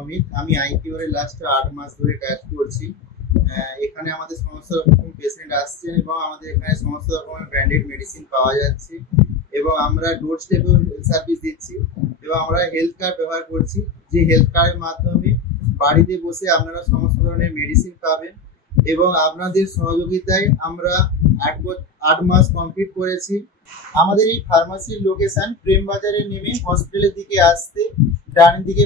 অমিত। আমি আইকিউর লাস্ট 8 মাস ধরে কাজ করছি। এখানে আমাদের সমস্ত রকম পেশেন্ট আসছেন এবং আমাদের এখানে সমস্ত রকমের ব্র্যান্ডেড মেডিসিন পাওয়া যাচ্ছে এবং আমরা ডোর স্টেপেও সার্ভিস দিচ্ছি এবং আমরা হেলথ কার্ড ব্যবহার করছি, যে হেলথ কার্ডের মাধ্যমে বাড়িতে বসে আপনারা সমস্ত ধরনের মেডিসিন পাবেন এবং আপনাদের সহযোগিতায় আমরা 8 মাস কমপ্লিট করেছি। আমাদের এই ফার্মাসির লোকেশন প্রেম বাজারে নেমে হসপিটালের দিকে আসতে ডান দিকে